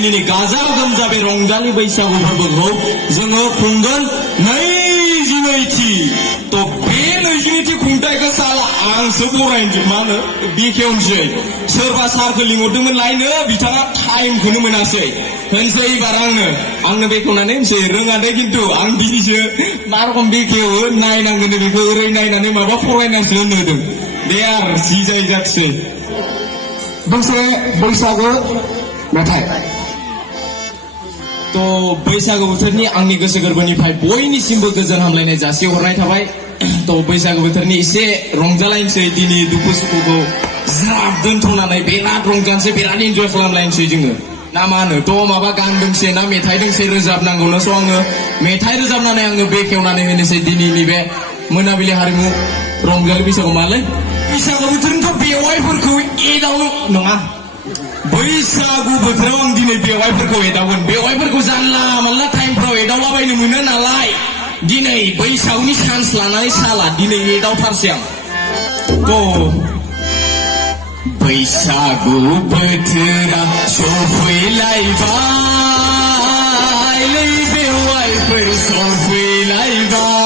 दिनैनि गाजा गोमजा बे रंजालि बैसागु फोरबोखौ जोङो खुंगोन 22थि तो बे 22थि खुंथायखौ साला आंसो बरायनो मा होनो बेखेवनोसै सोरबा सारखौ लिंहरदोंमोन लायनो बिथाङा टाइमखौनो मोनासै होनसै एबार आंनो बेखेवनानै होनसै रोङादे खिन्थु आं दिनैसो मा रखम बेखेवो नायनांगोन बेखौ ओरै नायनानै माबा फरायनांसो होनो होदों दे आरो जि जायो जाथोंसै दोंसे बैसागु मेथाइ तो बैसागु बोथोरनि आंनि गोसो गोरबोनिफ्राय बयनिसिमबो गोजोन हामलायनाय जासिहरनाय थाबाय तो बैसागु बोथोरनि एसे रंजालायनोसै दिनै दुखु सुखुखौ ज्राब दोनथ'नानै बिराद रंजानोसै बिराद एन्जय खालामलायनोसै जोङो ना मा होनो तो माबा गान दोंसे ना मेथाइ दोंसे रोजाबनांगौनो स' आङो मेथाइ रोजाबनानै आङो बेखेवनानै होनोसै दिनैनि बे मोनाबिलि हारिमु रंजालि बैसागु मालै बैसागु बोथोरनिथ' बेवाइफोरखौ एदावनो नङा बैसागु बोथोराव आं दिनै बेवाइफोरखौ एदावगोन बेवाइफोरखौ जानला मानला टाइमफ्राव एदावलाबायनो मोनो नालाय दिनै बैसागुनि चान्स लानानै साला दिनै एदावथारसै आं तो बैसागु बोथोरा सफैलायबाय बेवाइफोर सफैलायबाय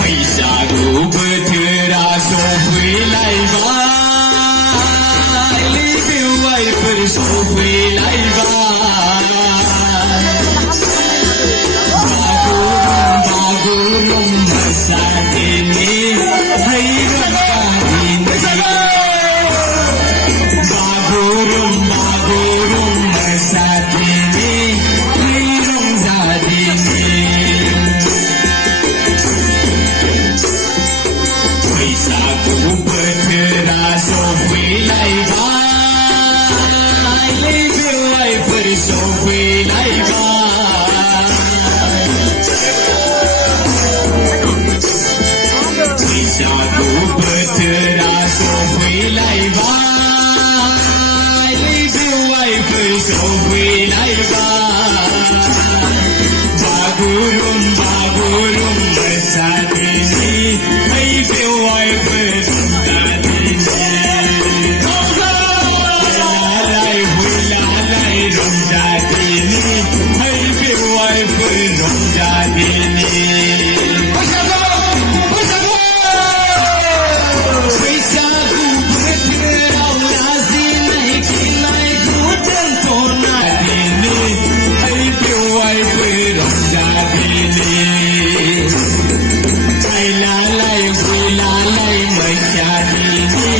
बैसागु बोथोरा सफैलायबाय बेवाइफोर सफैलायबाय बागुरुम मोसादिनि बागुरुम मोसादिनि रंजादिनि बैसागु बोथोरा सफैलायबाय बेवाइफोर सफैलायबाय बैसागु बोथोरा सफैलायबाय बेवाइफोर सफैलायबाय बागुरुम मोसादिनि बेवाइफोर रंजादिनि रंजादिनि बेवाइफोर रंजादिनि बैसागु बोथोराव लाजिनाय गिनायखौ दोनथ'नादिनि बेवाइफोर रंजादिनि लालाय हुलालाय मैसादिनि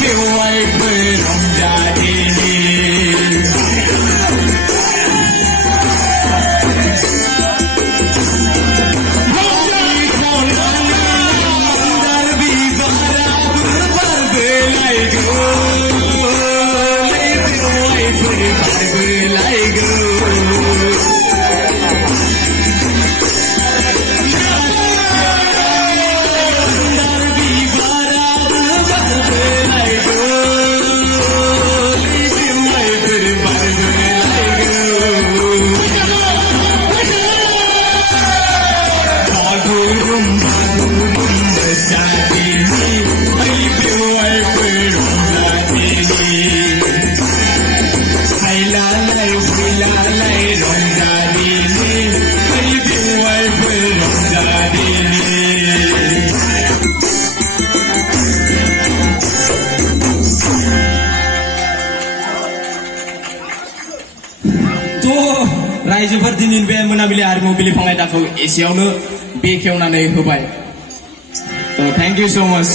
बेवाइफोर रंजादिनि रायजोफोर दिनैनि बे मोनाबिलि हारिमु बिलिफां आयदाखौ एसेयावनो बेखेवनानै होबाय। थेंक इउ सो माच।